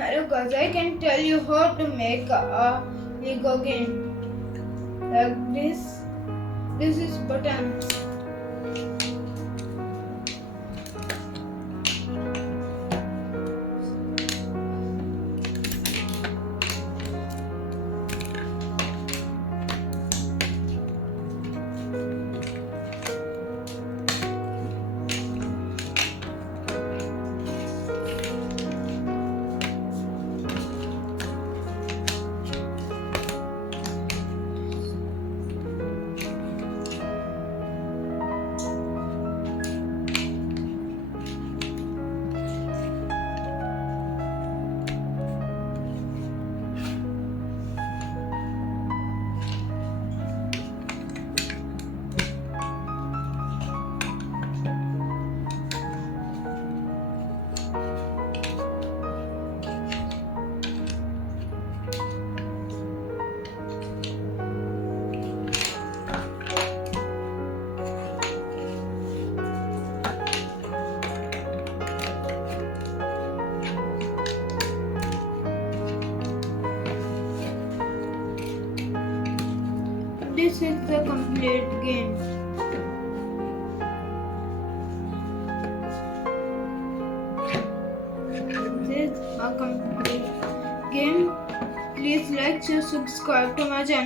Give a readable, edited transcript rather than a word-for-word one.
Hello guys, I can tell you how to make a Lego game. Like this. This is button. This is the complete game. This is a complete game. Please like, share, subscribe to my channel.